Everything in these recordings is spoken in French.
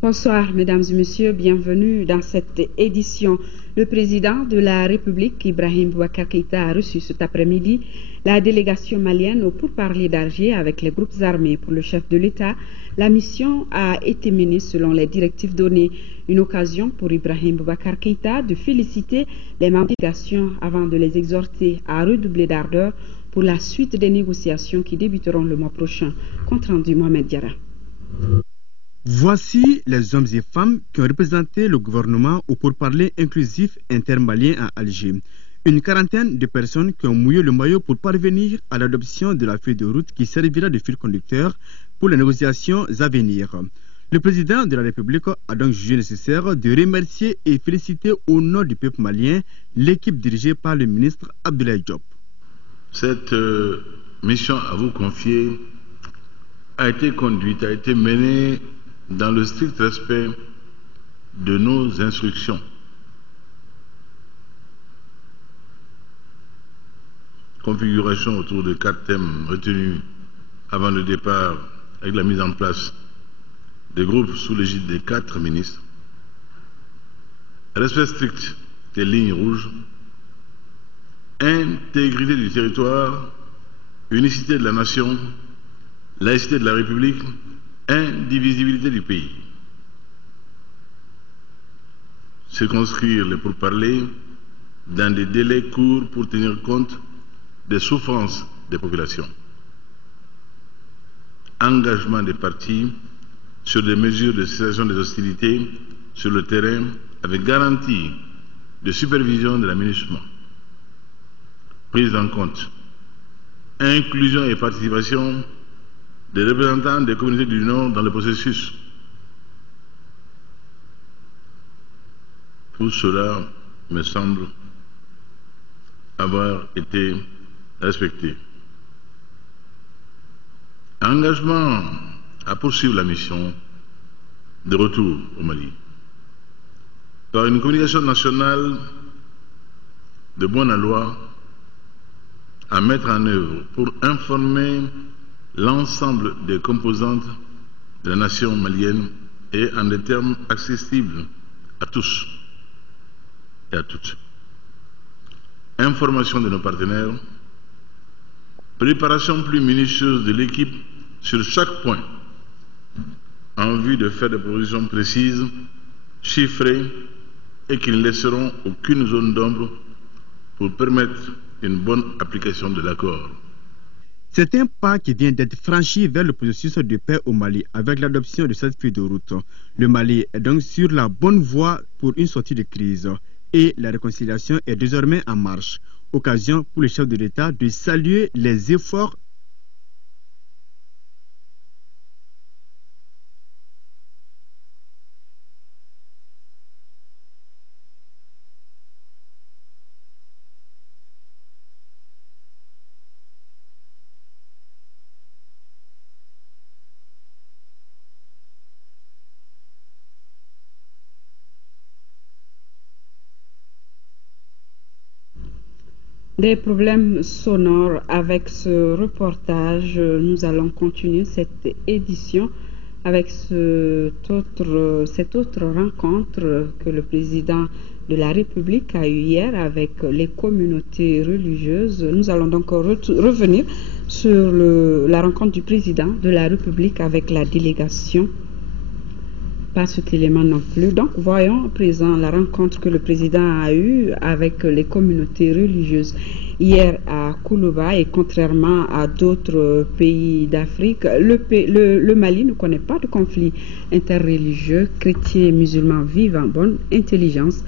Bonsoir, mesdames et messieurs, bienvenue dans cette édition. Le président de la République, Ibrahim Boubacar Keïta, a reçu cet après-midi la délégation malienne pour parler d'Alger avec les groupes armés. Pour le chef de l'État, la mission a été menée selon les directives données. Une occasion pour Ibrahim Boubacar Keïta de féliciter les membres de la délégation avant de les exhorter à redoubler d'ardeur pour la suite des négociations qui débuteront le mois prochain. Compte rendu Mohamed Diarra. Voici les hommes et femmes qui ont représenté le gouvernement au pourparlers inclusif intermalien à Alger. Une quarantaine de personnes qui ont mouillé le maillot pour parvenir à l'adoption de la feuille de route qui servira de fil conducteur pour les négociations à venir. Le président de la République a donc jugé nécessaire de remercier et féliciter au nom du peuple malien l'équipe dirigée par le ministre Abdoulaye Diop. Cette mission à vous confier a été conduite, a été menée dans le strict respect de nos instructions. Configuration autour de 4 thèmes retenus avant le départ avec la mise en place des groupes sous l'égide des 4 ministres. Respect strict des lignes rouges, intégrité du territoire, unicité de la nation, laïcité de la République, indivisibilité du pays. Circonscrire les pourparlers dans des délais courts pour tenir compte des souffrances des populations. Engagement des partis sur des mesures de cessation des hostilités sur le terrain avec garantie de supervision de l'aménagement. Prise en compte, inclusion et participation des représentants des communautés du Nord dans le processus. Tout cela me semble avoir été respecté. Engagement à poursuivre la mission de retour au Mali par une communication nationale de bonne loi à mettre en œuvre pour informer l'ensemble des composantes de la nation malienne et en des termes accessibles à tous et à toutes. Information de nos partenaires, préparation plus minutieuse de l'équipe sur chaque point en vue de faire des propositions précises, chiffrées et qui ne laisseront aucune zone d'ombre pour permettre une bonne application de l'accord. C'est un pas qui vient d'être franchi vers le processus de paix au Mali avec l'adoption de cette feuille de route. Le Mali est donc sur la bonne voie pour une sortie de crise et la réconciliation est désormais en marche. Occasion pour le chef de l'État de saluer les efforts Des problèmes sonores avec ce reportage. Nous allons continuer cette édition avec cette autre rencontre que le président de la République a eue hier avec les communautés religieuses. Nous allons donc revenir sur la rencontre du président de la République avec la délégation. Pas cet élément non plus. Donc, voyons à présent la rencontre que le président a eue avec les communautés religieuses hier à Koulouba. Et contrairement à d'autres pays d'Afrique, le Mali ne connaît pas de conflit interreligieux. Chrétiens et musulmans vivent en bonne intelligence.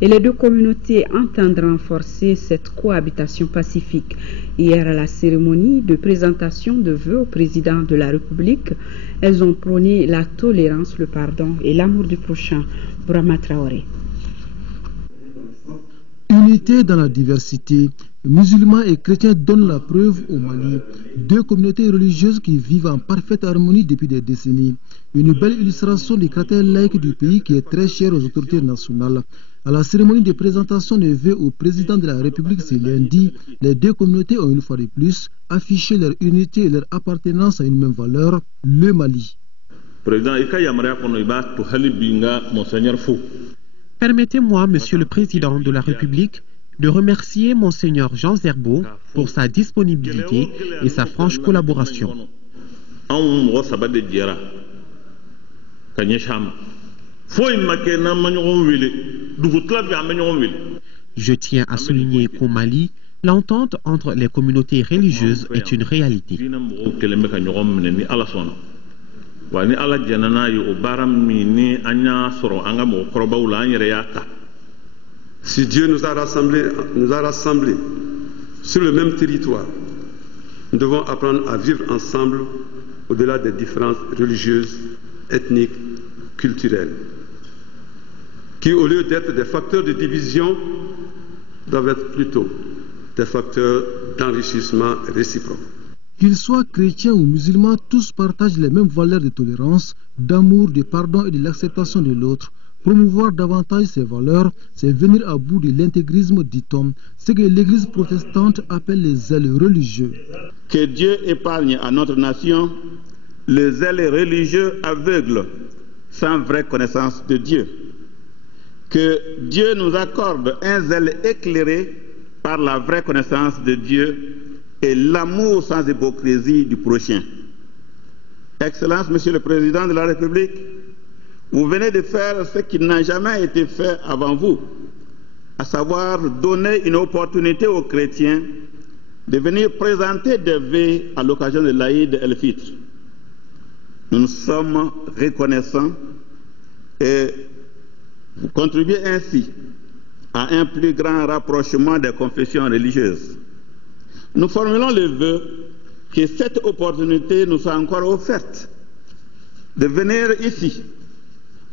Et les deux communautés entendent renforcer cette cohabitation pacifique. Hier, à la cérémonie de présentation de vœux au président de la République, elles ont prôné la tolérance, le pardon et l'amour du prochain. Brahma Traoré. Unité dans la diversité, musulmans et chrétiens donnent la preuve au Mali. Deux communautés religieuses qui vivent en parfaite harmonie depuis des décennies. Une belle illustration du caractère laïque du pays qui est très cher aux autorités nationales. À la cérémonie de présentation des vœux au président de la République ce lundi, les deux communautés ont une fois de plus affiché leur unité et leur appartenance à une même valeur, le Mali. Permettez-moi, Monsieur le Président de la République, de remercier Monseigneur Jean Zerbo pour sa disponibilité et sa franche collaboration. Je tiens à souligner qu'au Mali, l'entente entre les communautés religieuses est une réalité. Si Dieu nous a rassemblés sur le même territoire, nous devons apprendre à vivre ensemble au-delà des différences religieuses, ethniques, culturelles, qui au lieu d'être des facteurs de division, doivent être plutôt des facteurs d'enrichissement réciproque. Qu'ils soient chrétiens ou musulmans, tous partagent les mêmes valeurs de tolérance, d'amour, de pardon et de l'acceptation de l'autre. Promouvoir davantage ces valeurs, c'est venir à bout de l'intégrisme, dit-on, ce que l'Église protestante appelle les zèles religieux. Que Dieu épargne à notre nation les zèles religieux aveugles, sans vraie connaissance de Dieu. Que Dieu nous accorde un zèle éclairé par la vraie connaissance de Dieu et l'amour sans hypocrisie du prochain. Excellence, Monsieur le Président de la République, vous venez de faire ce qui n'a jamais été fait avant vous, à savoir donner une opportunité aux chrétiens de venir présenter des vœux à l'occasion de l'Aïd el-Fitr. Nous nous sommes reconnaissants et vous contribuez ainsi à un plus grand rapprochement des confessions religieuses. Nous formulons le vœu que cette opportunité nous soit encore offerte de venir ici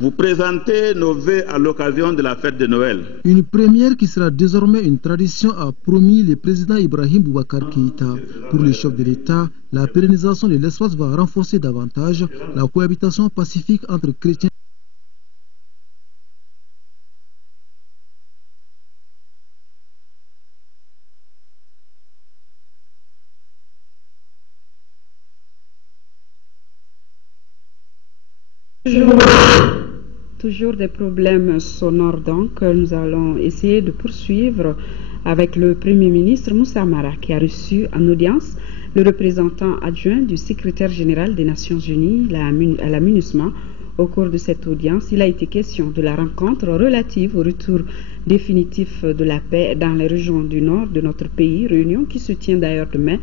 vous présenter nos vœux à l'occasion de la fête de Noël. Une première qui sera désormais une tradition a promis le président Ibrahim Boubacar Keïta. Pour le chef de l'État, la pérennisation de l'espace va renforcer davantage la cohabitation pacifique entre chrétiens. Toujours des problèmes sonores, donc nous allons essayer de poursuivre avec le Premier ministre Moussa Mara qui a reçu en audience le représentant adjoint du secrétaire général des Nations Unies à la MINUSMA. Au cours de cette audience, il a été question de la rencontre relative au retour définitif de la paix dans les régions du nord de notre pays, réunion qui se tient d'ailleurs demain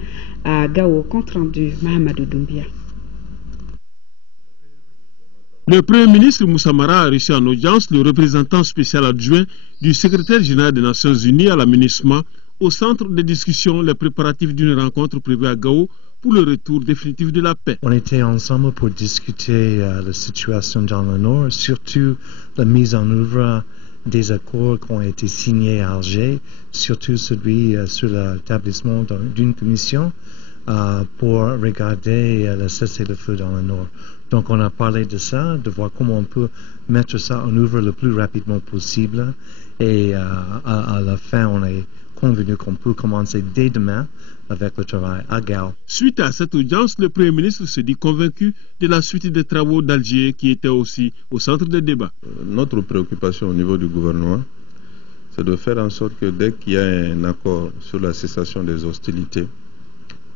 à Gao, compte rendu Mahamadou Doumbia. Le Premier ministre Moussa Mara a reçu en audience le représentant spécial adjoint du secrétaire général des Nations Unies à la MINUSMA au centre de discussion les préparatifs d'une rencontre prévue à Gao pour le retour définitif de la paix. On était ensemble pour discuter la situation dans le Nord, surtout la mise en œuvre des accords qui ont été signés à Alger, surtout celui sur l'établissement d'une commission pour regarder le cessez-le-feu dans le Nord. Donc on a parlé de ça, de voir comment on peut mettre ça en œuvre le plus rapidement possible. Et à la fin, on est convenu qu'on peut commencer dès demain avec le travail à Gao. Suite à cette audience, le Premier ministre se dit convaincu de la suite des travaux d'Alger qui étaient aussi au centre des débats. Notre préoccupation au niveau du gouvernement, c'est de faire en sorte que dès qu'il y a un accord sur la cessation des hostilités,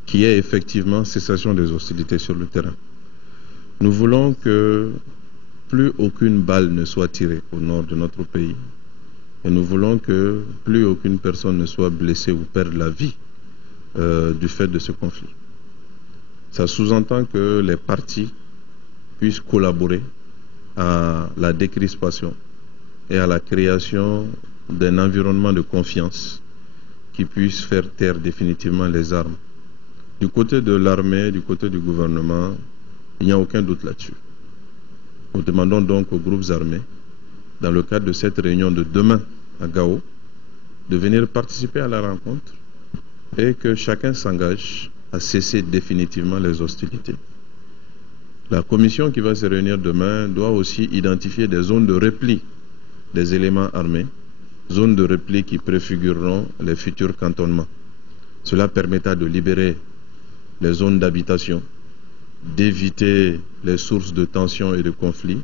qu'il y ait effectivement cessation des hostilités sur le terrain. Nous voulons que plus aucune balle ne soit tirée au nord de notre pays. Et nous voulons que plus aucune personne ne soit blessée ou perde la vie du fait de ce conflit. Ça sous-entend que les partis puissent collaborer à la décrispation et à la création d'un environnement de confiance qui puisse faire taire définitivement les armes. Du côté de l'armée, du côté du gouvernement, il n'y a aucun doute là-dessus. Nous demandons donc aux groupes armés, dans le cadre de cette réunion de demain à Gao, de venir participer à la rencontre et que chacun s'engage à cesser définitivement les hostilités. La commission qui va se réunir demain doit aussi identifier des zones de repli des éléments armés, zones de repli qui préfigureront les futurs cantonnements. Cela permettra de libérer les zones d'habitation d'éviter les sources de tension et de conflits,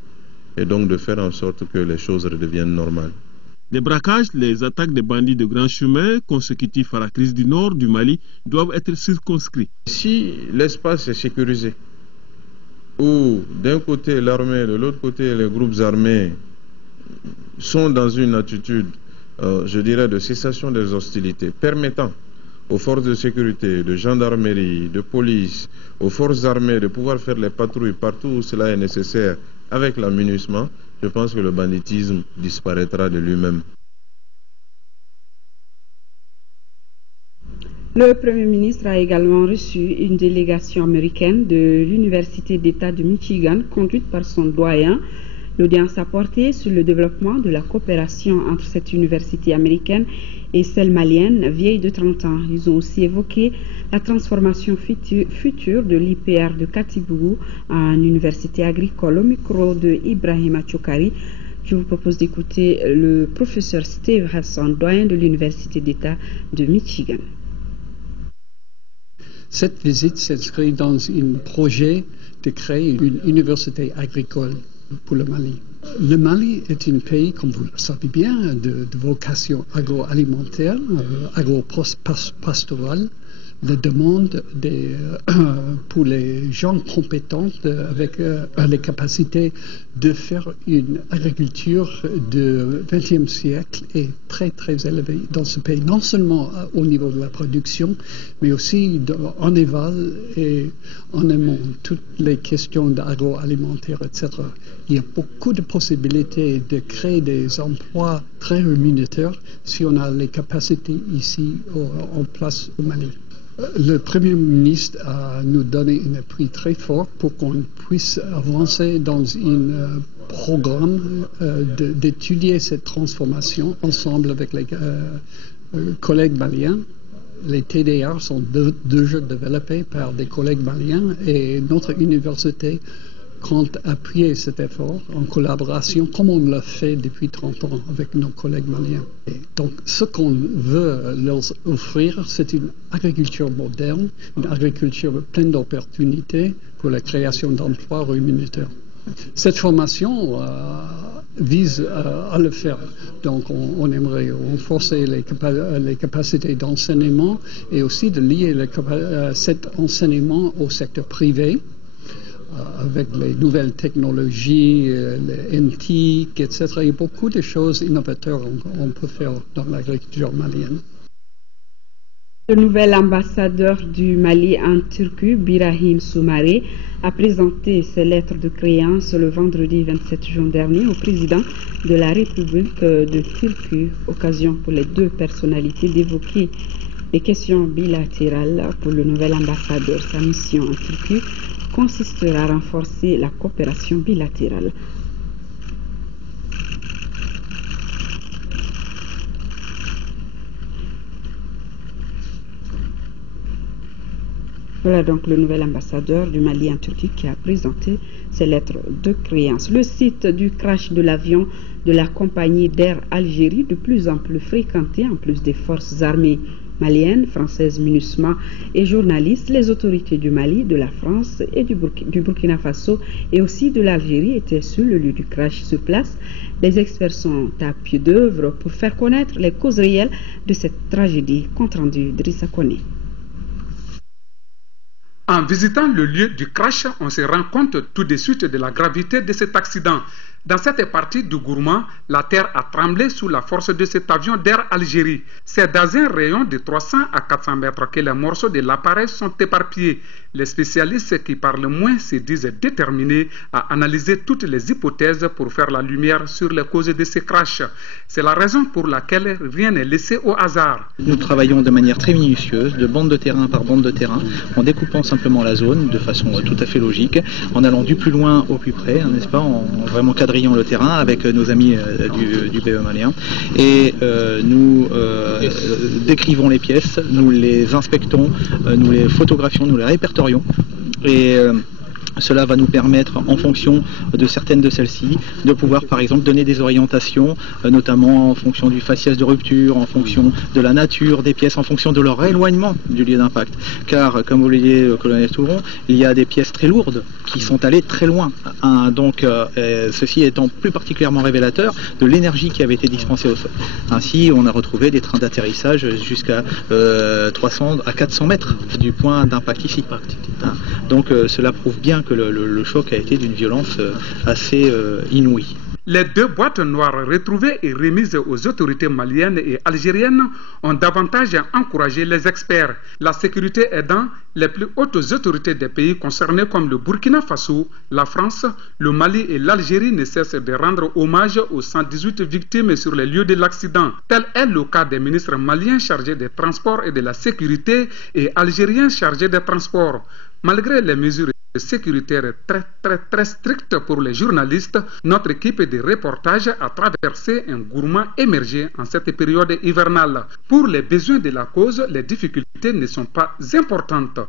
et donc de faire en sorte que les choses redeviennent normales. Les braquages, les attaques des bandits de grand chemin consécutifs à la crise du nord du Mali doivent être circonscrits. Si l'espace est sécurisé, où d'un côté l'armée, de l'autre côté les groupes armés sont dans une attitude, je dirais, de cessation des hostilités, permettant aux forces de sécurité, de gendarmerie, de police, aux forces armées de pouvoir faire les patrouilles partout où cela est nécessaire avec la MINUSMA, je pense que le banditisme disparaîtra de lui-même. Le Premier ministre a également reçu une délégation américaine de l'Université d'État de Michigan, conduite par son doyen. L'audience a porté sur le développement de la coopération entre cette université américaine et celle malienne, vieille de 30 ans. Ils ont aussi évoqué la transformation future de l'IPR de Katibougou en université agricole. Au micro de Ibrahima Chokari, je vous propose d'écouter le professeur Steve Hassan, doyen de l'Université d'État de Michigan. Cette visite s'inscrit dans un projet de créer une université agricole pour le Mali. Le Mali est un pays, comme vous le savez bien, de vocation agroalimentaire, agro-pastorale. La demande pour les gens compétents avec les capacités de faire une agriculture du XXe siècle est très très élevée dans ce pays, non seulement au niveau de la production, mais aussi en aval et en amont, toutes les questions d'agroalimentaire, etc. Il y a beaucoup de possibilités de créer des emplois très rémunérateurs si on a les capacités ici en place au Mali. Le Premier ministre a nous donné un appui très fort pour qu'on puisse avancer dans un programme d'étudier cette transformation ensemble avec les collègues maliens. Les TDR sont déjà développés par des collègues maliens et notre université compte appuyer cet effort en collaboration, comme on l'a fait depuis 30 ans avec nos collègues maliens. Et donc, ce qu'on veut leur offrir, c'est une agriculture moderne, une agriculture pleine d'opportunités pour la création d'emplois rémunérateurs. Cette formation vise à le faire. Donc, on aimerait renforcer les capacités d'enseignement et aussi de lier cet enseignement au secteur privé, avec les nouvelles technologies, les NTIC, etc. Il y a beaucoup de choses innovatrices qu'on peut faire dans l'agriculture malienne. Le nouvel ambassadeur du Mali en Turquie, Birahim Soumaré, a présenté ses lettres de créance le vendredi 27 juin dernier au président de la République de Turquie, occasion pour les deux personnalités d'évoquer les questions bilatérales pour le nouvel ambassadeur. Sa mission en Turquie consistera à renforcer la coopération bilatérale. Voilà donc le nouvel ambassadeur du Mali en Turquie qui a présenté ses lettres de créance. Le site du crash de l'avion de la compagnie d'Air Algérie, de plus en plus fréquenté en plus des forces armées maliennes, françaises MINUSMA et journalistes, les autorités du Mali, de la France et du Burkina Faso et aussi de l'Algérie étaient sur le lieu du crash sur place. Les experts sont à pied d'œuvre pour faire connaître les causes réelles de cette tragédie. Compte rendu d'Idrissa Koné. En visitant le lieu du crash, on se rend compte tout de suite de la gravité de cet accident. Dans cette partie du Gourma, la terre a tremblé sous la force de cet avion d'Air Algérie. C'est dans un rayon de 300 à 400 mètres que les morceaux de l'appareil sont éparpillés. Les spécialistes qui parlent moins se disent déterminés à analyser toutes les hypothèses pour faire la lumière sur les causes de ces crashs. C'est la raison pour laquelle rien n'est laissé au hasard. Nous travaillons de manière très minutieuse, de bande de terrain par bande de terrain, en découpant simplement la zone de façon tout à fait logique, en allant du plus loin au plus près, n'est-ce pas, en vraiment quadrillant le terrain avec nos amis du BE malien. Et nous décrivons les pièces, nous les inspectons, nous les photographions, nous les répertorions. Et Cela va nous permettre, en fonction de certaines de celles-ci, de pouvoir par exemple donner des orientations, notamment en fonction du faciès de rupture, en fonction de la nature des pièces, en fonction de leur éloignement du lieu d'impact. Car, comme vous le disiez, colonel Touron, il y a des pièces très lourdes qui sont allées très loin. Ceci étant plus particulièrement révélateur de l'énergie qui avait été dispensée au sol. Ainsi, on a retrouvé des trains d'atterrissage jusqu'à 300 à 400 mètres du point d'impact ici. Donc cela prouve bien que le choc a été d'une violence assez inouïe. Les 2 boîtes noires retrouvées et remises aux autorités maliennes et algériennes ont davantage encouragé les experts. La sécurité aidant, les plus hautes autorités des pays concernés comme le Burkina Faso, la France, le Mali et l'Algérie ne cessent de rendre hommage aux 118 victimes sur les lieux de l'accident. Tel est le cas des ministres maliens chargés des transports et de la sécurité et algériens chargés des transports. Malgré les mesures sécuritaires très strictes pour les journalistes, notre équipe de reportage a traversé un Gourma émergé en cette période hivernale. Pour les besoins de la cause, les difficultés ne sont pas importantes.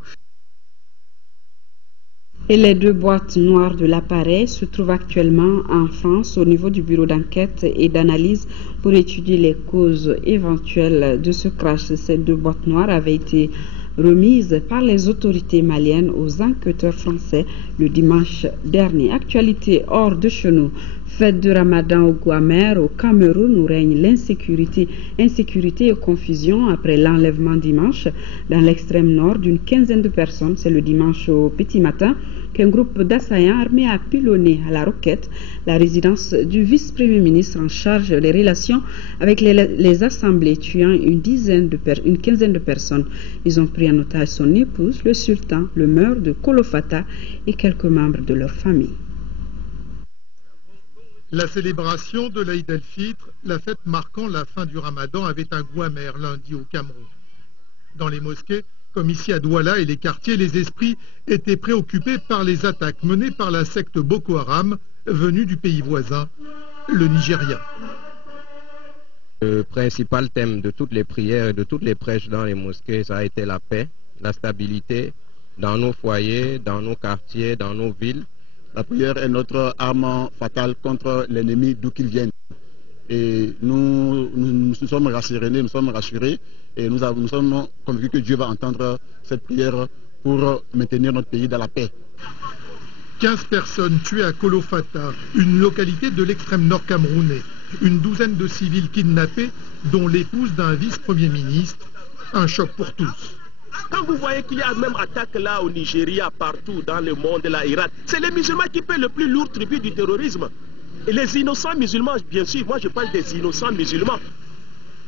Et les 2 boîtes noires de l'appareil se trouvent actuellement en France au niveau du bureau d'enquête et d'analyse pour étudier les causes éventuelles de ce crash. Ces 2 boîtes noires avaient été remises par les autorités maliennes aux enquêteurs français le dimanche dernier. Actualité hors de chez nous. Fête de Ramadan au Guamer, au Cameroun, où règne insécurité et confusion après l'enlèvement dimanche dans l'extrême nord d'une quinzaine de personnes. C'est le dimanche au petit matin qu'un groupe d'assaillants armés a pilonné à la roquette la résidence du vice-premier ministre en charge des relations avec les assemblées, tuant une quinzaine de personnes. Ils ont pris en otage son épouse, le sultan, le maire de Kolofata et quelques membres de leur famille. La célébration de l'Aïd el-Fitr, la fête marquant la fin du Ramadan, avait un goût amer lundi au Cameroun. Dans les mosquées, comme ici à Douala et les quartiers, les esprits étaient préoccupés par les attaques menées par la secte Boko Haram, venue du pays voisin, le Nigeria. Le principal thème de toutes les prières et de toutes les prêches dans les mosquées, ça a été la paix, la stabilité dans nos foyers, dans nos quartiers, dans nos villes. La prière est notre arme fatale contre l'ennemi d'où qu'il vienne. Et nous sommes rassérénés, nous sommes rassurés et nous sommes convaincus que Dieu va entendre cette prière pour maintenir notre pays dans la paix. 15 personnes tuées à Kolofata, une localité de l'extrême nord camerounais. Une douzaine de civils kidnappés, dont l'épouse d'un vice-premier ministre. Un choc pour tous. Quand vous voyez qu'il y a même attaque là au Nigeria, partout dans le monde, là, Irak, c'est les musulmans qui paient le plus lourd tribut du terrorisme. Et les innocents musulmans, bien sûr, moi je parle des innocents musulmans.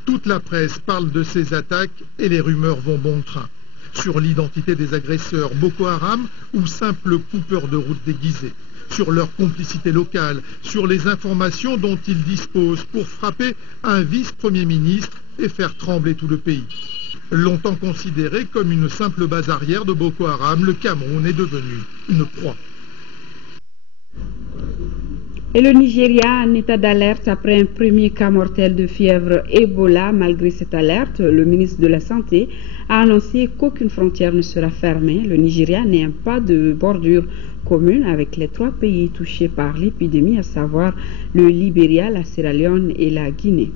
Toute la presse parle de ces attaques et les rumeurs vont bon train. Sur l'identité des agresseurs Boko Haram ou simples coupeurs de route déguisés. Sur leur complicité locale, sur les informations dont ils disposent pour frapper un vice-premier ministre et faire trembler tout le pays. Longtemps considéré comme une simple base arrière de Boko Haram, le Cameroun est devenu une proie. Et le Nigeria en état d'alerte après un premier cas mortel de fièvre Ebola. Malgré cette alerte, le ministre de la Santé a annoncé qu'aucune frontière ne sera fermée. Le Nigeria n'a pas de bordure commune avec les 3 pays touchés par l'épidémie, à savoir le Libéria, la Sierra Leone et la Guinée.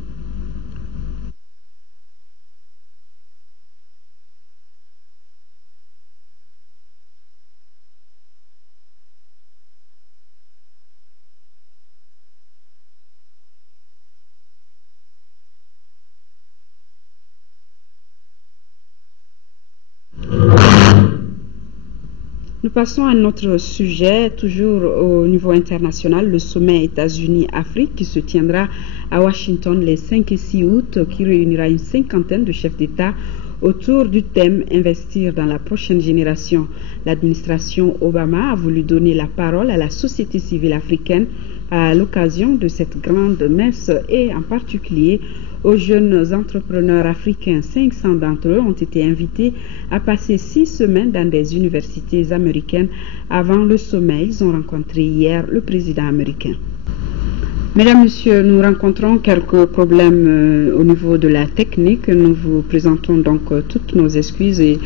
Nous passons à notre sujet, toujours au niveau international, le sommet États-Unis-Afrique qui se tiendra à Washington les 5 et 6 août, qui réunira une cinquantaine de chefs d'État autour du thème « Investir dans la prochaine génération ». L'administration Obama a voulu donner la parole à la société civile africaine à l'occasion de cette grande messe et en particulier aux jeunes entrepreneurs africains. 500 d'entre eux ont été invités à passer 6 semaines dans des universités américaines avant le sommet. Ils ont rencontré hier le président américain. Mesdames, Messieurs, nous rencontrons quelques problèmes au niveau de la technique. Nous vous présentons donc toutes nos excuses et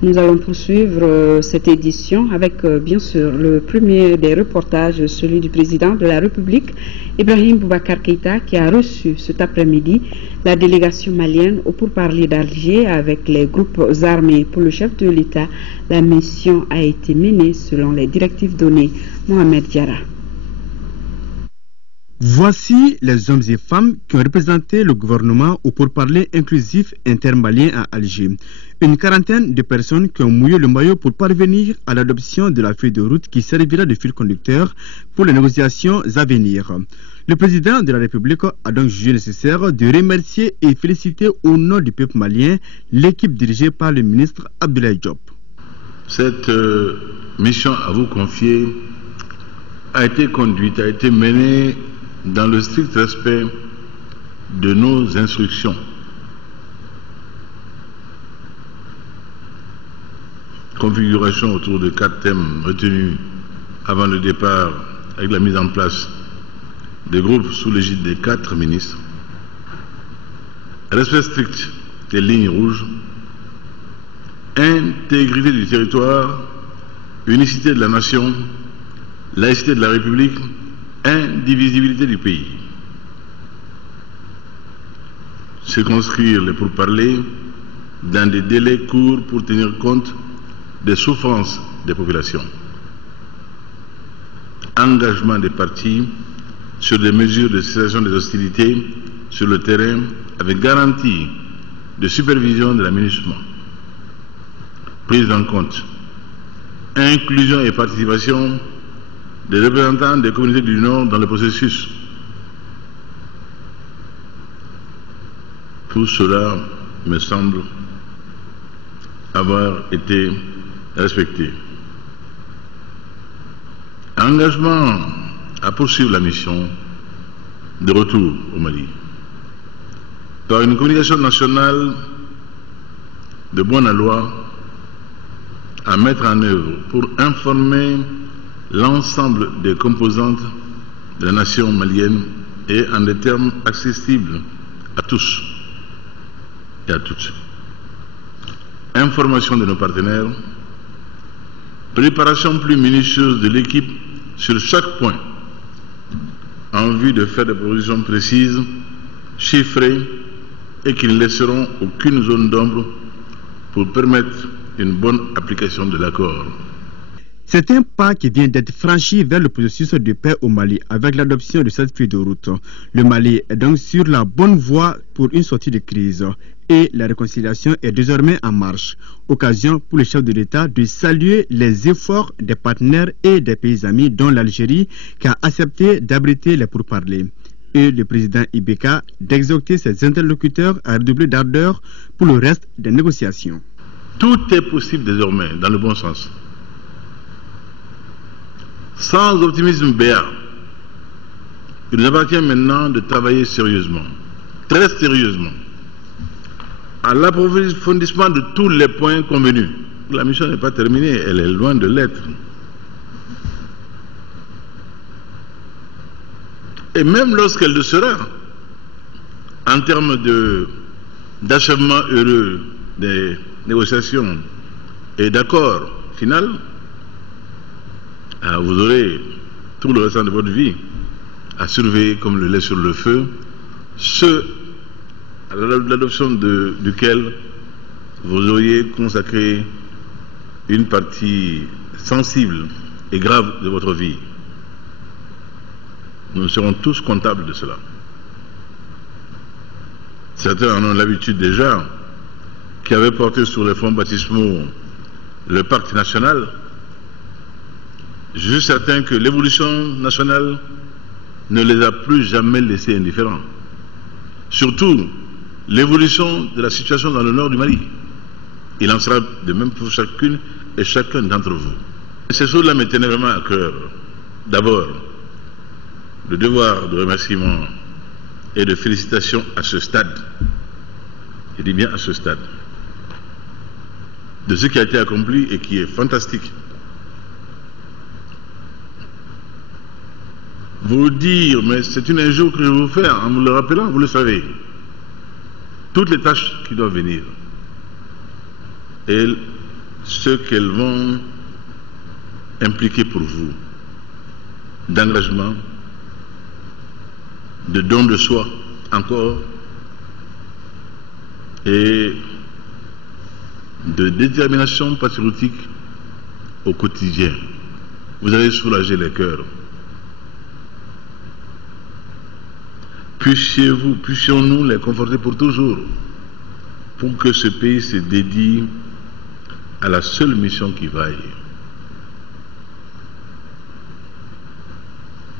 Nous allons poursuivre cette édition avec bien sûr le premier des reportages, celui du président de la République, Ibrahim Boubacar Keïta, qui a reçu cet après-midi la délégation malienne au pourparlers d'Alger avec les groupes armés. Pour le chef de l'État, la mission a été menée selon les directives données. Mohamed Diarra. Voici les hommes et femmes qui ont représenté le gouvernement au pourparlers inclusif intermalien à Alger. Une quarantaine de personnes qui ont mouillé le maillot pour parvenir à l'adoption de la feuille de route qui servira de fil conducteur pour les négociations à venir. Le président de la République a donc jugé nécessaire de remercier et féliciter au nom du peuple malien l'équipe dirigée par le ministre Abdoulaye Diop. Cette mission à vous confier a été conduite, a été menée dans le strict respect de nos instructions. Configuration autour de 4 thèmes retenus avant le départ avec la mise en place des groupes sous l'égide des 4 ministres. Respect strict des lignes rouges, intégrité du territoire, unicité de la nation, laïcité de la République, indivisibilité du pays. Circonscrire les pourparlers dans des délais courts pour tenir compte des souffrances des populations. Engagement des partis sur des mesures de cessation des hostilités sur le terrain avec garantie de supervision de l'aménagement. Prise en compte, inclusion et participation des représentants des communautés du Nord dans le processus. Tout cela me semble avoir été respecté. Engagement à poursuivre la mission de retour au Mali. Par une communication nationale de bonne loi à mettre en œuvre pour informer l'ensemble des composantes de la nation malienne et en des termes accessibles à tous et à toutes. Information de nos partenaires, préparation plus minutieuse de l'équipe sur chaque point en vue de faire des propositions précises, chiffrées et qui ne laisseront aucune zone d'ombre pour permettre une bonne application de l'accord. C'est un pas qui vient d'être franchi vers le processus de paix au Mali avec l'adoption de cette feuille de route. Le Mali est donc sur la bonne voie pour une sortie de crise et la réconciliation est désormais en marche. Occasion pour le chef de l'État de saluer les efforts des partenaires et des pays amis dont l'Algérie qui a accepté d'abriter les pourparlers. Et le président Ibeka d'exhorter ses interlocuteurs à redoubler d'ardeur pour le reste des négociations. Tout est possible désormais dans le bon sens. Sans optimisme béat, il nous appartient maintenant de travailler sérieusement, très sérieusement, à l'approfondissement de tous les points convenus. La mission n'est pas terminée, elle est loin de l'être. Et même lorsqu'elle le sera, en termes d'achèvement heureux des négociations et d'accord final, vous aurez tout le restant de votre vie à surveiller comme le lait sur le feu, à l'adoption duquel vous auriez consacré une partie sensible et grave de votre vie. Nous serons tous comptables de cela. Certains en ont l'habitude déjà, qui avaient porté sur les fonds baptismaux le pacte national. Je suis certain que l'évolution nationale ne les a plus jamais laissés indifférents. Surtout l'évolution de la situation dans le nord du Mali. Il en sera de même pour chacune et chacun d'entre vous. Ces choses-là me tenaient vraiment à cœur. D'abord, le devoir de remerciement et de félicitations à ce stade. Je dis bien à ce stade. De ce qui a été accompli et qui est fantastique. Vous dire, mais c'est une injure que je vais vous faire en vous le rappelant, vous le savez. Toutes les tâches qui doivent venir. Et ce qu'elles vont impliquer pour vous d'engagement, de don de soi encore et de détermination patriotique au quotidien. Vous allez soulager les cœurs. Puissions-nous les conforter pour toujours, pour que ce pays se dédie à la seule mission qui vaille.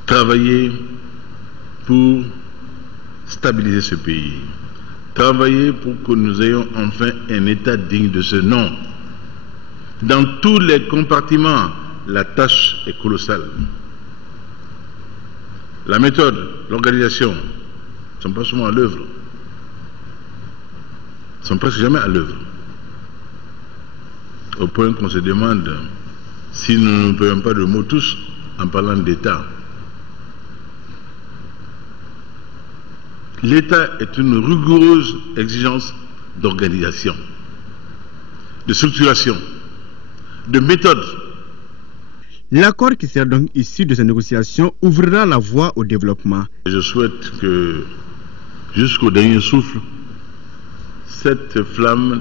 Travailler pour stabiliser ce pays. Travailler pour que nous ayons enfin un État digne de ce nom. Dans tous les compartiments, la tâche est colossale. La méthode, l'organisation ne sont pas souvent à l'œuvre. Ne sont presque jamais à l'œuvre. Au point qu'on se demande si nous ne payons pas de mots tous en parlant d'État. L'État est une rigoureuse exigence d'organisation, de structuration, de méthode. L'accord qui sera donc issu de ces négociations ouvrira la voie au développement. Je souhaite que jusqu'au dernier souffle, cette flamme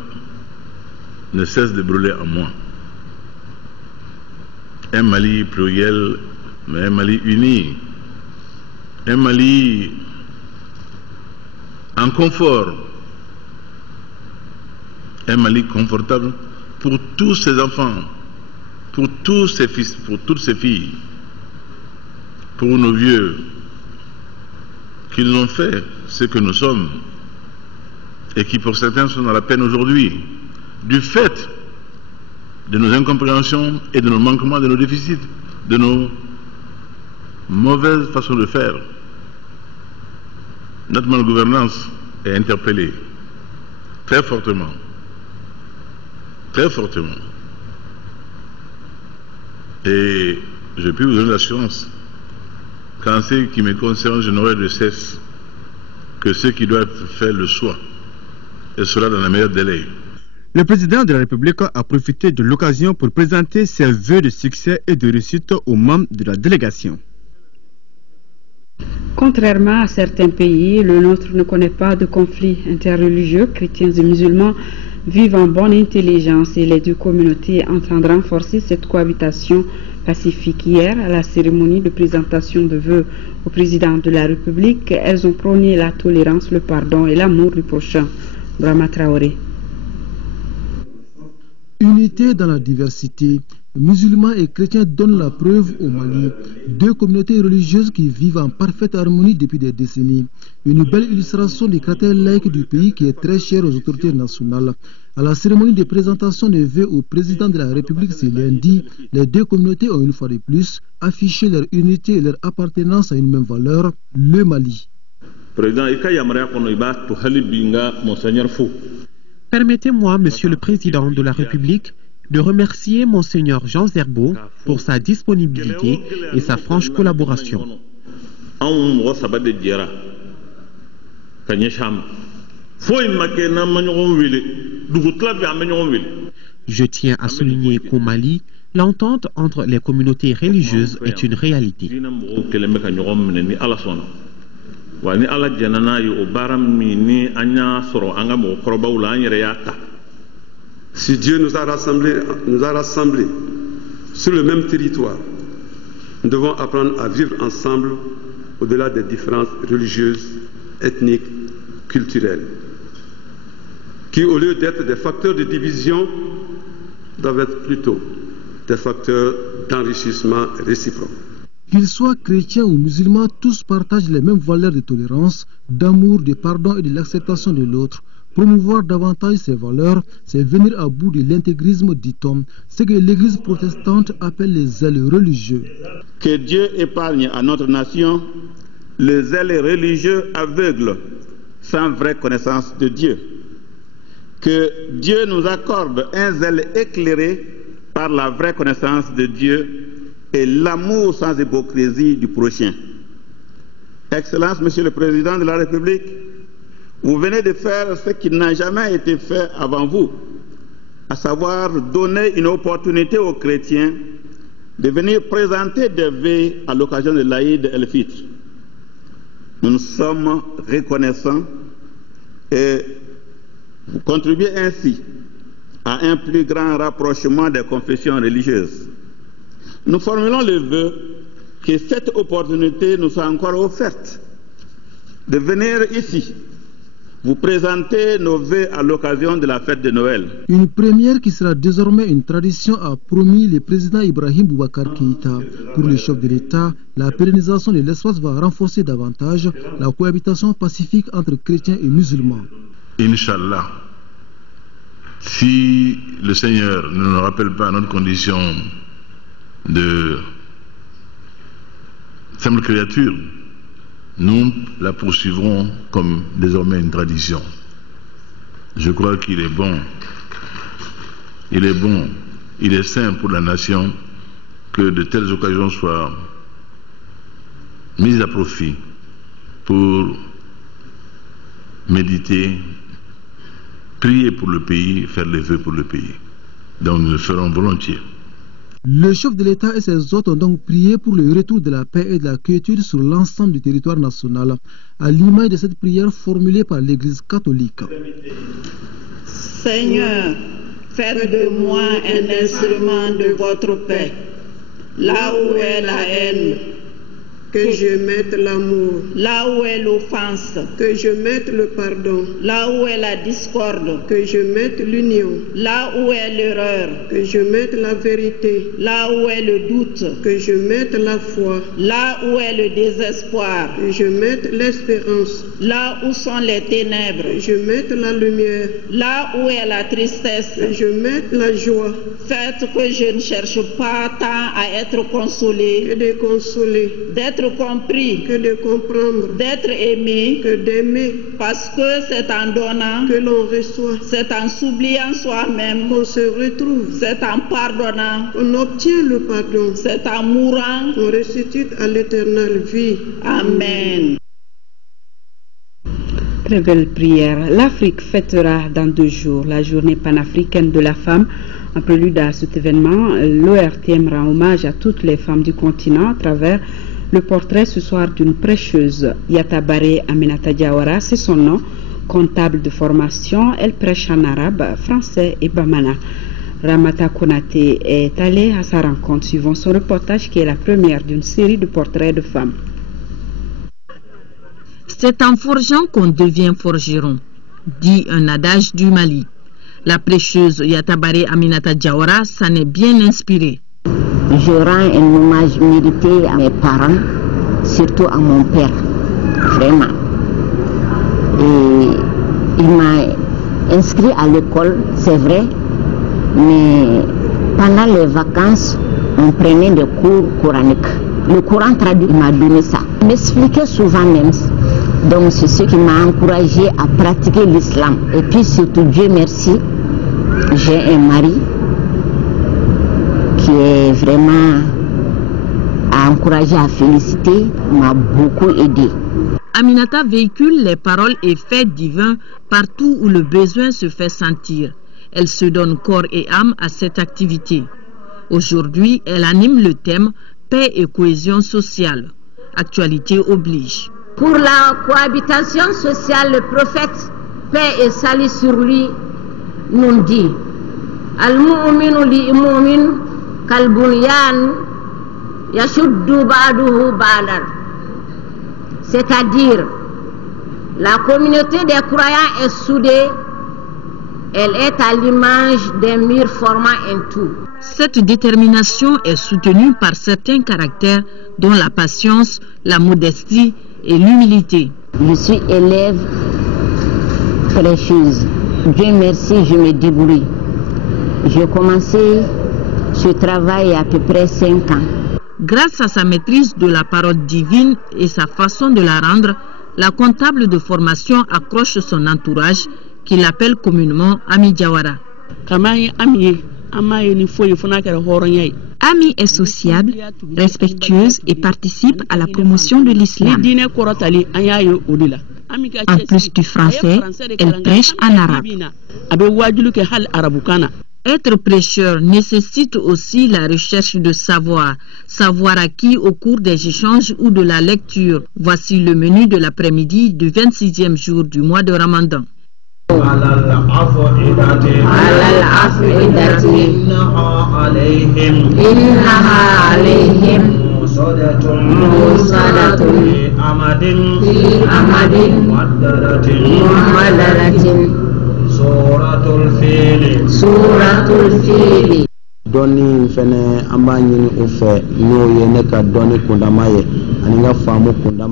ne cesse de brûler en moi. Un Mali pluriel, mais un Mali uni. Un Mali en confort. Un Mali confortable pour tous ses enfants, pour tous ses fils, pour toutes ses filles, pour nos vieux, qui nous ont fait ce que nous sommes et qui pour certains sont dans la peine aujourd'hui, du fait de nos incompréhensions et de nos manquements, de nos déficits, de nos mauvaises façons de faire. Notre malgouvernance est interpellée très fortement. Très fortement. Et je peux vous donner l'assurance qu'en ce qui me concerne, je n'aurai de cesse que ceux qui doivent faire le choix, et cela dans les meilleurs délais. Le président de la République a profité de l'occasion pour présenter ses vœux de succès et de réussite aux membres de la délégation. Contrairement à certains pays, le nôtre ne connaît pas de conflits interreligieux. Chrétiens et musulmans vivent en bonne intelligence et les deux communautés entendent renforcer cette cohabitation pacifique. Hier, à la cérémonie de présentation de vœux au président de la République, elles ont prôné la tolérance, le pardon et l'amour du prochain. Brahma Traoré. Unité dans la diversité. Musulmans et chrétiens donnent la preuve au Mali. Deux communautés religieuses qui vivent en parfaite harmonie depuis des décennies. Une belle illustration du caractère laïque du pays qui est très cher aux autorités nationales. À la cérémonie de présentation des vœux au président de la République ce lundi, les deux communautés ont une fois de plus affiché leur unité et leur appartenance à une même valeur, le Mali. Permettez-moi, Monsieur le Président de la République, de remercier Monseigneur Jean Zerbo pour sa disponibilité et sa franche collaboration. Je tiens à souligner qu'au Mali, l'entente entre les communautés religieuses est une réalité. Si Dieu nous a rassemblés sur le même territoire, nous devons apprendre à vivre ensemble au-delà des différences religieuses, ethniques, culturelles, qui au lieu d'être des facteurs de division, doivent être plutôt des facteurs d'enrichissement réciproque. Qu'ils soient chrétiens ou musulmans, tous partagent les mêmes valeurs de tolérance, d'amour, de pardon et de l'acceptation de l'autre. Promouvoir davantage ces valeurs, c'est venir à bout de l'intégrisme, dit-on, ce que l'Église protestante appelle les zèles religieux. Que Dieu épargne à notre nation les zèles religieux aveugles, sans vraie connaissance de Dieu. Que Dieu nous accorde un zèle éclairé par la vraie connaissance de Dieu et l'amour sans hypocrisie du prochain. Excellence, Monsieur le Président de la République, vous venez de faire ce qui n'a jamais été fait avant vous. à savoir donner une opportunité aux chrétiens de venir présenter des vœux à l'occasion de l'Aïd el-Fitr. Nous sommes reconnaissants et vous contribuez ainsi à un plus grand rapprochement des confessions religieuses. Nous formulons le vœu que cette opportunité nous soit encore offerte de venir ici vous présenter nos vœux à l'occasion de la fête de Noël. Une première qui sera désormais une tradition a promis le président Ibrahim Boubacar Keïta. Pour le chef de l'État, la pérennisation de l'espace va renforcer davantage la cohabitation pacifique entre chrétiens et musulmans. Inch'Allah, si le Seigneur ne nous rappelle pas notre condition de simple créature, nous la poursuivrons comme désormais une tradition. Je crois qu'il est bon, il est sain pour la nation que de telles occasions soient mises à profit pour méditer, prier pour le pays, faire les vœux pour le pays. Donc nous le ferons volontiers. Le chef de l'État et ses hôtes ont donc prié pour le retour de la paix et de la quiétude sur l'ensemble du territoire national, à l'image de cette prière formulée par l'Église catholique. Seigneur, faites de moi un instrument de votre paix. Là où est la haine, que je mette l'amour. Là où est l'offense, que je mette le pardon. Là où est la discorde, que je mette l'union. Là où est l'erreur, que je mette la vérité. Là où est le doute, que je mette la foi. Là où est le désespoir, que je mette l'espérance. Là où sont les ténèbres, que je mette la lumière. Là où est la tristesse, que je mette la joie. Faites que je ne cherche pas tant à être consolé, que de consoler, d'être compris, que de comprendre, d'être aimé, que d'aimer, parce que c'est en donnant que l'on reçoit, c'est en s'oubliant soi-même qu'on se retrouve, c'est en pardonnant qu'on obtient le pardon, c'est en mourant qu'on ressuscite à l'éternelle vie. Amen. Très belle prière. L'Afrique fêtera dans 2 jours la journée panafricaine de la femme. En prélude à cet événement, l'ORTM rend hommage à toutes les femmes du continent à travers le portrait ce soir d'une prêcheuse, Yatabare Aminata Diawara, c'est son nom. Comptable de formation, elle prêche en arabe, français et bamana. Ramata Konate est allée à sa rencontre suivant son reportage qui est la première d'une série de portraits de femmes. C'est en forgeant qu'on devient forgeron, dit un adage du Mali. La prêcheuse Yatabare Aminata Diawara s'en est bien inspirée. Je rends un hommage mérité à mes parents, surtout à mon père, vraiment. Et il m'a inscrit à l'école, c'est vrai, mais pendant les vacances, on prenait des cours coraniques. Le Coran traduit, il m'a donné ça. Il m'expliquait souvent même. Donc c'est ce qui m'a encouragé à pratiquer l'islam. Et puis surtout, Dieu merci, j'ai un mari qui est vraiment à encourager, à féliciter, m'a beaucoup aidé. Aminata véhicule les paroles et faits divins partout où le besoin se fait sentir. Elle se donne corps et âme à cette activité. Aujourd'hui, elle anime le thème paix et cohésion sociale. Actualité oblige. Pour la cohabitation sociale, le prophète, paix et salut sur lui, nous dit Al-mu'minu li-mu'min kal-bunyan yashuddu ba'duhu ba'dan. C'est-à-dire, la communauté des croyants est soudée, elle est à l'image d'un mur formant un tout. Cette détermination est soutenue par certains caractères dont la patience, la modestie et l'humilité. Je suis élève prêcheuse. Dieu merci, je me débrouille. J'ai commencé ce travail il y a à peu près 5 ans. Grâce à sa maîtrise de la parole divine et sa façon de la rendre, la comptable de formation accroche son entourage, qu'il appelle communément Ami Diawara. Ami est sociable, respectueuse et participe à la promotion de l'islam. En plus du français, elle prêche en arabe. Être prêcheur nécessite aussi la recherche de savoir acquis au cours des échanges ou de la lecture. Voici le menu de l'après-midi du 26e jour du mois de Ramadan.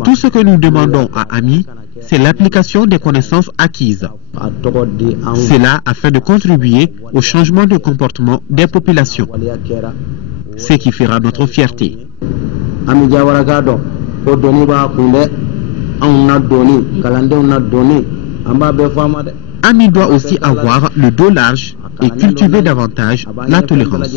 Tout ce que nous demandons à Ami, c'est l'application des connaissances acquises. Cela afin de contribuer au changement de comportement des populations, ce qui fera notre fierté. Ami doit aussi avoir le dos large et cultiver davantage la tolérance.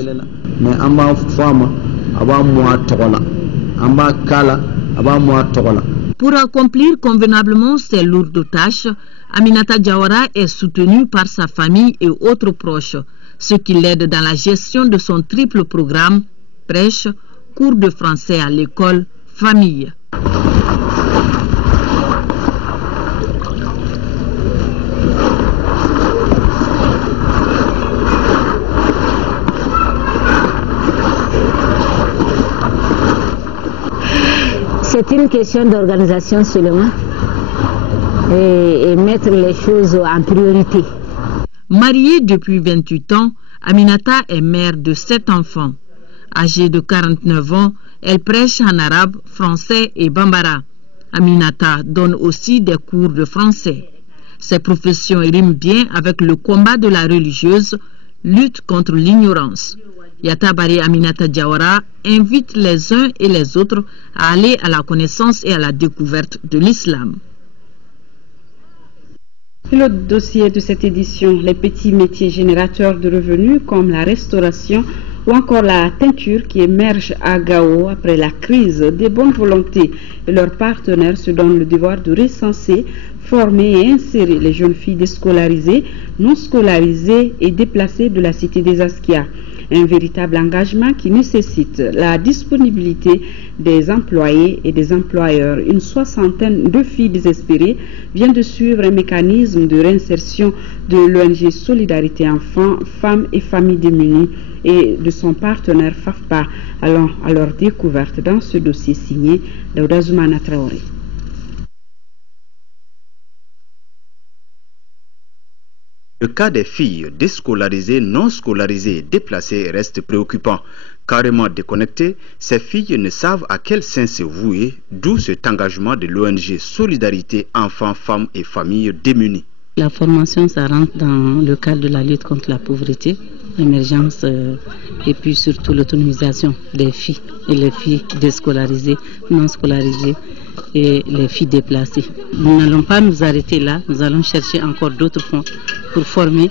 Pour accomplir convenablement ces lourdes tâches, Aminata Diawara est soutenue par sa famille et autres proches, ce qui l'aide dans la gestion de son triple programme, prêche, cours de français à l'école, famille. C'est une question d'organisation seulement et mettre les choses en priorité. Mariée depuis 28 ans, Aminata est mère de 7 enfants. Âgée de 49 ans, elle prêche en arabe, français et bambara. Aminata donne aussi des cours de français. Ces professions riment bien avec le combat de la religieuse, lutte contre l'ignorance. Yatabari Aminata Diawara invite les uns et les autres à aller à la connaissance et à la découverte de l'islam. Le dossier de cette édition, les petits métiers générateurs de revenus comme la restauration ou encore la teinture qui émerge à Gao après la crise. Des bonnes volontés et leurs partenaires se donnent le devoir de recenser, former et insérer les jeunes filles déscolarisées, non scolarisées et déplacées de la cité des Askia. Un véritable engagement qui nécessite la disponibilité des employés et des employeurs. Une soixantaine de filles désespérées vient de suivre un mécanisme de réinsertion de l'ONG Solidarité Enfants, Femmes et Familles démunies et de son partenaire FAFPA. Allons à leur découverte dans ce dossier signé Daouda Zoumana Traoré. Le cas des filles déscolarisées, non scolarisées et déplacées reste préoccupant. Carrément déconnectées, ces filles ne savent à quel sein se vouer, d'où cet engagement de l'ONG Solidarité Enfants, Femmes et Familles démunies. La formation, ça rentre dans le cadre de la lutte contre la pauvreté, l'émergence et puis surtout l'autonomisation des filles et les filles déscolarisées, non scolarisées et les filles déplacées. Nous n'allons pas nous arrêter là, nous allons chercher encore d'autres fonds pour former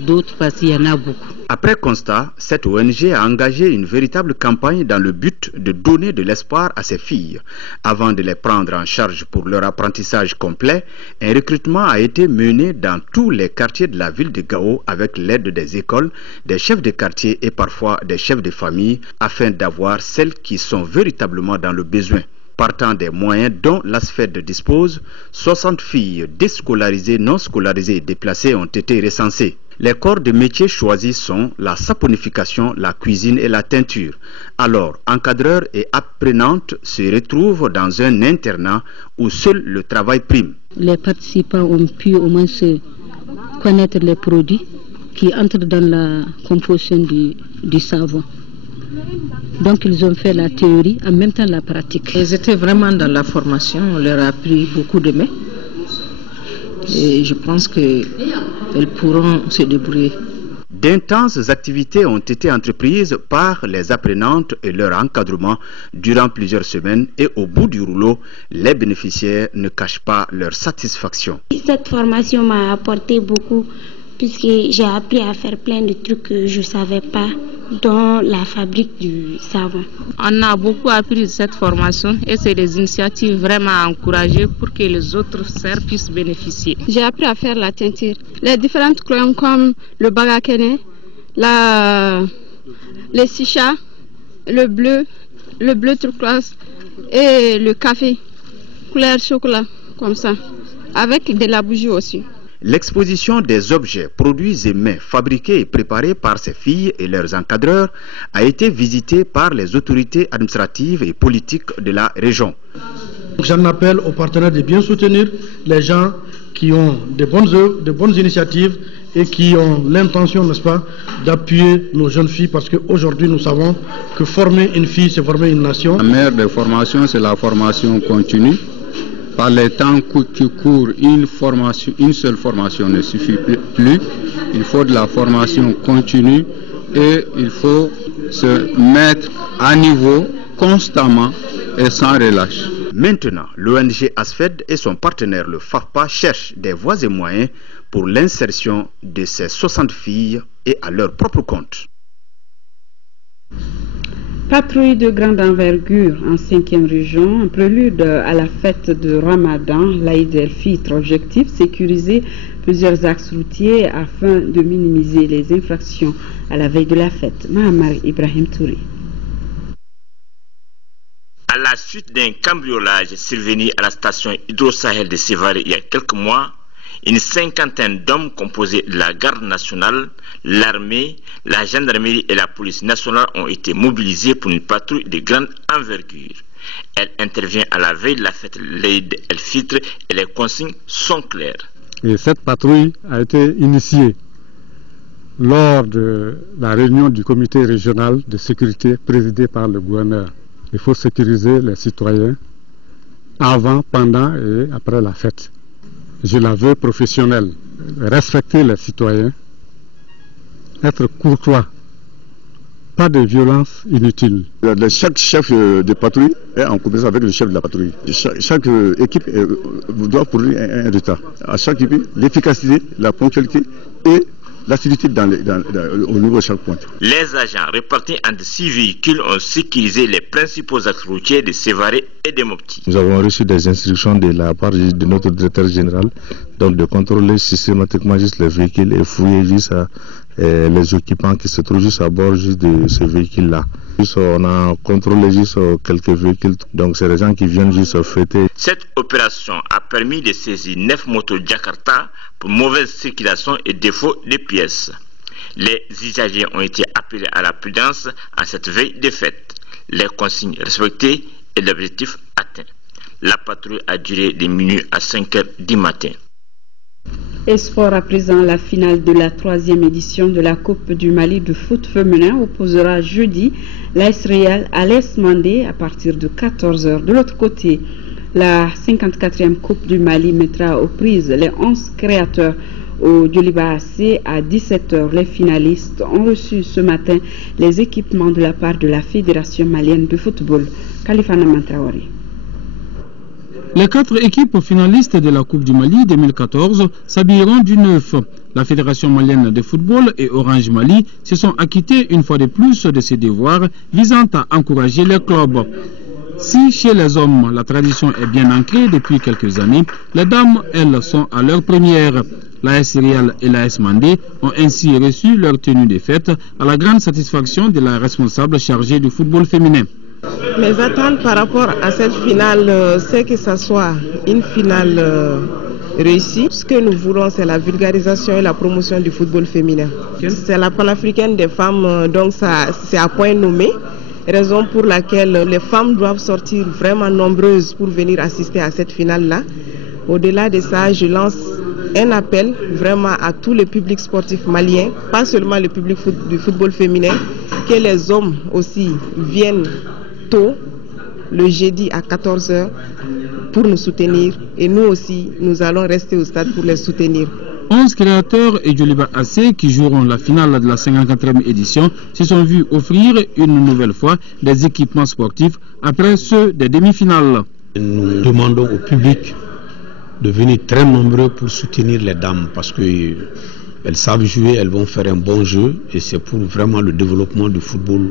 d'autres parce qu'il y en a beaucoup. Après constat, cette ONG a engagé une véritable campagne dans le but de donner de l'espoir à ces filles. Avant de les prendre en charge pour leur apprentissage complet, un recrutement a été mené dans tous les quartiers de la ville de Gao avec l'aide des écoles, des chefs de quartier et parfois des chefs de famille afin d'avoir celles qui sont véritablement dans le besoin. Partant des moyens dont l'ASFED dispose, 60 filles déscolarisées, non scolarisées et déplacées ont été recensées. Les corps de métiers choisis sont la saponification, la cuisine et la teinture. Alors, encadreurs et apprenantes se retrouvent dans un internat où seul le travail prime. Les participants ont pu au moins connaître les produits qui entrent dans la composition du savon. Donc ils ont fait la théorie, en même temps la pratique. Ils étaient vraiment dans la formation, on leur a appris beaucoup de mains. Et je pense qu'elles pourront se débrouiller. D'intenses activités ont été entreprises par les apprenantes et leur encadrement durant plusieurs semaines et au bout du rouleau, les bénéficiaires ne cachent pas leur satisfaction. Cette formation m'a apporté beaucoup puisque j'ai appris à faire plein de trucs que je ne savais pas, dont la fabrique du savon. On a beaucoup appris de cette formation et c'est des initiatives vraiment à encourager pour que les autres serres puissent bénéficier. J'ai appris à faire la teinture. Les différentes crayons comme le bagakene, les chichas, le bleu turquoise et le café couleur chocolat, comme ça, avec de la bougie aussi. L'exposition des objets, produits et mets fabriqués et préparés par ces filles et leurs encadreurs a été visitée par les autorités administratives et politiques de la région. J'en appelle aux partenaires de bien soutenir les gens qui ont de bonnes œuvres, de bonnes initiatives et qui ont l'intention, n'est-ce pas, d'appuyer nos jeunes filles, parce qu'aujourd'hui nous savons que former une fille, c'est former une nation. La meilleure des formations, c'est la formation continue. Par les temps qui courent, une seule formation ne suffit plus. Il faut de la formation continue et il faut se mettre à niveau constamment et sans relâche. Maintenant, l'ONG ASFED et son partenaire le FAFPA cherchent des voies et moyens pour l'insertion de ces 60 filles et à leur propre compte. Patrouille de grande envergure en 5e région, un prélude à la fête de Ramadan, l'Aïd el-Fitr. Objectif, sécuriser plusieurs axes routiers afin de minimiser les infractions à la veille de la fête. Mahamar Ibrahim Touré. À la suite d'un cambriolage survenu à la station Hydro-Sahel de Sévaré il y a quelques mois, une cinquantaine d'hommes composés de la garde nationale, l'armée, la gendarmerie et la police nationale ont été mobilisés pour une patrouille de grande envergure. Elle intervient à la veille de la fête l'Aïd el-Fitr et les consignes sont claires. Et cette patrouille a été initiée lors de la réunion du comité régional de sécurité présidé par le gouverneur. Il faut sécuriser les citoyens avant, pendant et après la fête. Je la veux professionnelle, respecter les citoyens, être courtois, pas de violence inutile. Chaque chef de patrouille est en coopération avec le chef de la patrouille. Chaque équipe doit fournir un résultat. À chaque équipe, l'efficacité, la ponctualité et l'assiduité au niveau de chaque point. Les agents répartis entre 6 véhicules ont sécurisé les principaux axes routiers de Sévaré et de Mopti. Nous avons reçu des instructions de la part de notre directeur général, donc de contrôler systématiquement juste les véhicules et fouiller juste les occupants qui se trouvent juste à bord juste de ces véhicules-là. On a contrôlé juste quelques véhicules, donc c'est les gens qui viennent juste fêter. Cette opération a permis de saisir 9 motos Jakarta pour mauvaise circulation et défaut de pièces. Les usagers ont été appelés à la prudence en cette veille de fête. Les consignes respectées et l'objectif atteint. La patrouille a duré de minuit à 5 heures du matin. Et sport à présent, la finale de la 3e édition de la Coupe du Mali de foot féminin opposera jeudi l'AS Real à l'AS Mandé à partir de 14 h. De l'autre côté, la 54e Coupe du Mali mettra aux prises les 11 créateurs au Djoliba AC à 17 h. Les finalistes ont reçu ce matin les équipements de la part de la Fédération malienne de football. Khalifana Mantraori. Les 4 équipes finalistes de la Coupe du Mali 2014 s'habilleront du neuf. La Fédération malienne de football et Orange Mali se sont acquittés une fois de plus de ces devoirs visant à encourager les clubs. Si chez les hommes, la tradition est bien ancrée depuis quelques années, les dames, elles, sont à leur première. L'AS Real et l'AS Mandé ont ainsi reçu leur tenue de fête à la grande satisfaction de la responsable chargée du football féminin. Mes attentes par rapport à cette finale, c'est que ça soit une finale réussie. Ce que nous voulons, c'est la vulgarisation et la promotion du football féminin. C'est la panafricaine des femmes, donc c'est à point nommé. Raison pour laquelle les femmes doivent sortir vraiment nombreuses pour venir assister à cette finale-là. Au-delà de ça, je lance un appel vraiment à tous les publics sportifs maliens, pas seulement le public du football féminin, que les hommes aussi viennent tôt, le jeudi à 14 h, pour nous soutenir. Et nous aussi, nous allons rester au stade pour les soutenir. 11 créateurs et Djoliba AC qui joueront la finale de la 54e édition se sont vus offrir une nouvelle fois des équipements sportifs après ceux des demi-finales. Nous demandons au public de venir très nombreux pour soutenir les dames parce qu'elles savent jouer, elles vont faire un bon jeu et c'est pour vraiment le développement du football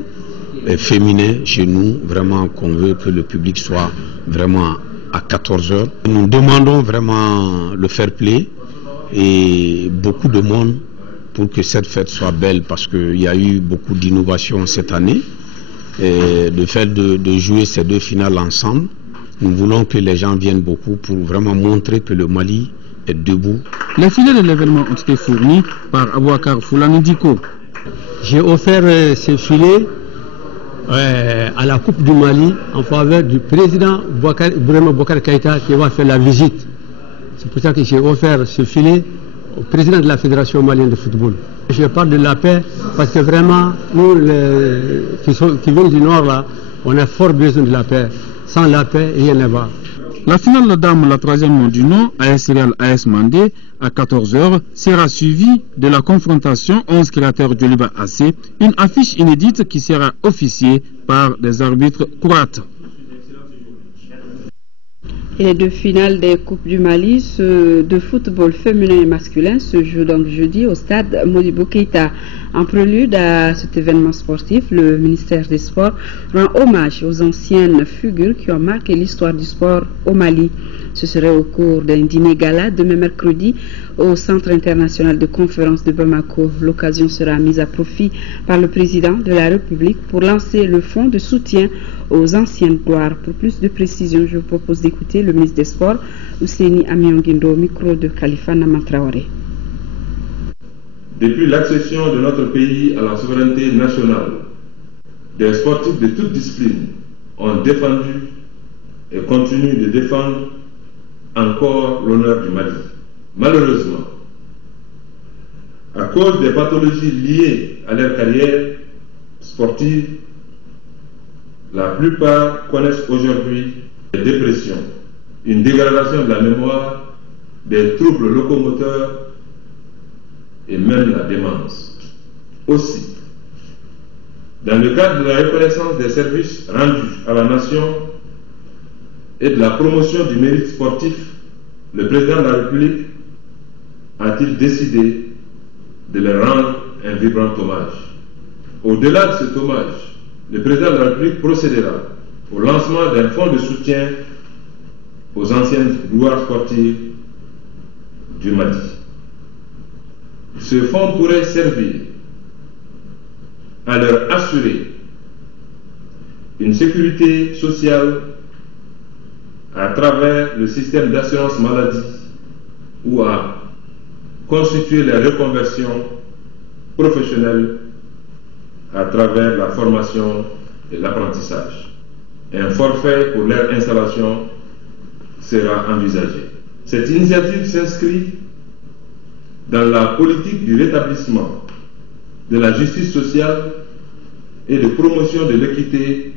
féminin chez nous, vraiment qu'on veut que le public soit vraiment à 14 h. Nous demandons vraiment le fair play et beaucoup de monde pour que cette fête soit belle, parce qu'il y a eu beaucoup d'innovations cette année. Et le fait de jouer ces deux finales ensemble, nous voulons que les gens viennent beaucoup pour vraiment montrer que le Mali est debout. Les filets de l'événement ont été fournis par Abouakar Foulani Diko. J'ai offert ces filets à la Coupe du Mali en faveur du président Bourema Bokar Keïta qui va faire la visite. C'est pour ça que j'ai offert ce filet au président de la Fédération malienne de football. Je parle de la paix parce que vraiment, nous qui viennent du Nord, là, on a fort besoin de la paix. Sans la paix, rien ne va. La finale de dame, la troisième du nom, AS Real AS Mandé, à 14h, sera suivie de la confrontation 11 créateurs du Liban AC, une affiche inédite qui sera officiée par des arbitres croates. Et les deux finales des Coupes du Mali de football féminin et masculin se jouent donc jeudi au stade Modibo Keïta. En prélude à cet événement sportif, le ministère des Sports rend hommage aux anciennes figures qui ont marqué l'histoire du sport au Mali. Ce serait au cours d'un dîner gala demain mercredi au Centre international de conférence de Bamako. L'occasion sera mise à profit par le président de la République pour lancer le fonds de soutien aux anciennes gloires. Pour plus de précisions, je vous propose d'écouter le ministre des Sports, Ousseini Amionguindo, au micro de Khalifa Namatraoré. Depuis l'accession de notre pays à la souveraineté nationale, des sportifs de toutes disciplines ont défendu et continuent de défendre encore l'honneur du Mali. Malheureusement, à cause des pathologies liées à leur carrière sportive, la plupart connaissent aujourd'hui des dépressions, une dégradation de la mémoire, des troubles locomoteurs et même la démence. Aussi, dans le cadre de la reconnaissance des services rendus à la nation et de la promotion du mérite sportif, le président de la République a-t-il décidé de leur rendre un vibrant hommage. Au-delà de cet hommage, le président de la République procédera au lancement d'un fonds de soutien aux anciennes gloires sportives du Mali. Ce fonds pourrait servir à leur assurer une sécurité sociale à travers le système d'assurance maladie ou à constituer les reconversions professionnelles à travers la formation et l'apprentissage. Un forfait pour leur installation sera envisagé. Cette initiative s'inscrit dans la politique du rétablissement de la justice sociale et de promotion de l'équité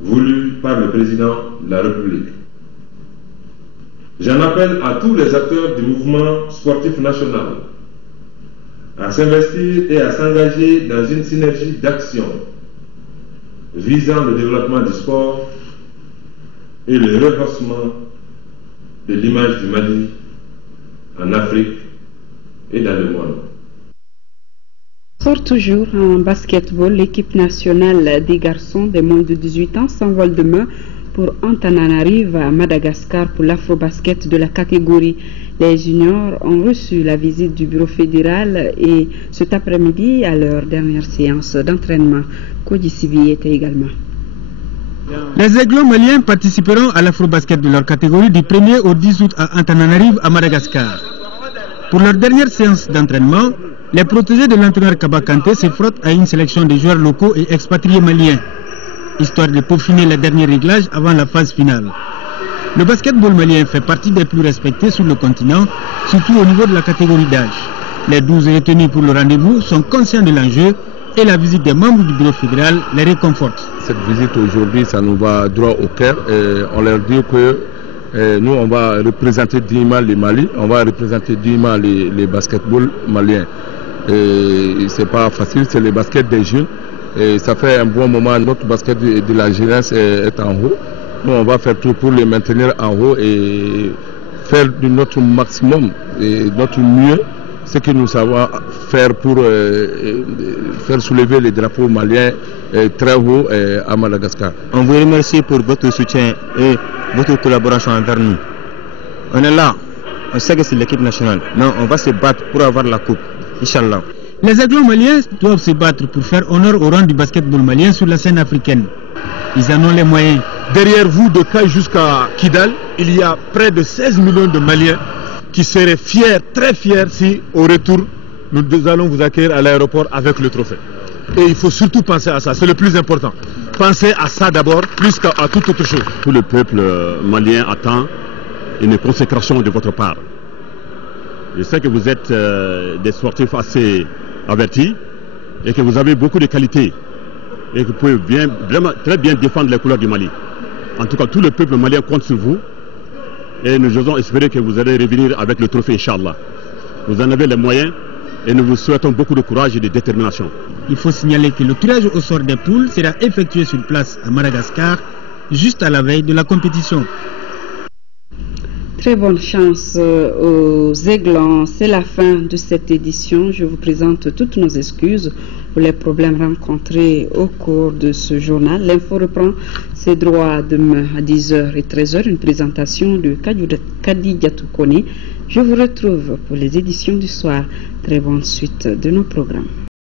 voulue par le président de la République. J'en appelle à tous les acteurs du mouvement sportif national à s'investir et à s'engager dans une synergie d'action visant le développement du sport et le rehaussement de l'image du Mali en Afrique et dans le monde. Sort toujours en basketball, l'équipe nationale des garçons des moins de 18 ans s'envole demain pour Antananarive à Madagascar pour l'afro-basket de la catégorie. Les juniors ont reçu la visite du bureau fédéral et cet après-midi à leur dernière séance d'entraînement. Kodi Sivi était également. Les aiglons maliens participeront à l'afro-basket de leur catégorie du 1er au 10 août à Antananarive à Madagascar. Pour leur dernière séance d'entraînement, les protégés de l'entraîneur Kaba Kanté se frottent à une sélection de joueurs locaux et expatriés maliens, histoire de peaufiner les derniers réglages avant la phase finale. Le basketball malien fait partie des plus respectés sur le continent, surtout au niveau de la catégorie d'âge. Les 12 retenus pour le rendez-vous sont conscients de l'enjeu et la visite des membres du bureau fédéral les réconforte. Cette visite aujourd'hui, ça nous va droit au cœur. On leur dit que nous, on va représenter dignement le Mali, on va représenter dignement les basketball maliens. C'est pas facile, c'est le basket des jeunes. Et ça fait un bon moment, notre basket de la jeunesse est en haut. Nous, on va faire tout pour les maintenir en haut et faire de notre maximum et notre mieux ce que nous savons faire pour faire soulever les drapeaux maliens très haut à Madagascar. On vous remercie pour votre soutien et votre collaboration envers nous. On est là, on sait que c'est l'équipe nationale, mais on va se battre pour avoir la coupe. Inch'Allah. Les Aiglons maliens doivent se battre pour faire honneur au rang du basketball malien sur la scène africaine. Ils en ont les moyens. Derrière vous, de Caille jusqu'à Kidal, il y a près de 16 millions de Maliens qui seraient fiers, très fiers, si au retour, nous allons vous accueillir à l'aéroport avec le trophée. Et il faut surtout penser à ça, c'est le plus important. Pensez à ça d'abord, plus qu'à toute autre chose. Tout le peuple malien attend une consécration de votre part. Je sais que vous êtes des sportifs assez avertis et que vous avez beaucoup de qualités et que vous pouvez vraiment très bien défendre les couleurs du Mali. En tout cas, tout le peuple malien compte sur vous et nous osons espérer que vous allez revenir avec le trophée, Inch'Allah. Vous en avez les moyens et nous vous souhaitons beaucoup de courage et de détermination. Il faut signaler que le tirage au sort des poules sera effectué sur place à Madagascar, juste à la veille de la compétition. Très bonne chance aux Aiglons. C'est la fin de cette édition. Je vous présente toutes nos excuses pour les problèmes rencontrés au cours de ce journal. L'info reprend ses droits demain à 10h et 13h. Une présentation de Khadija Toukoni. Je vous retrouve pour les éditions du soir. Très bonne suite de nos programmes.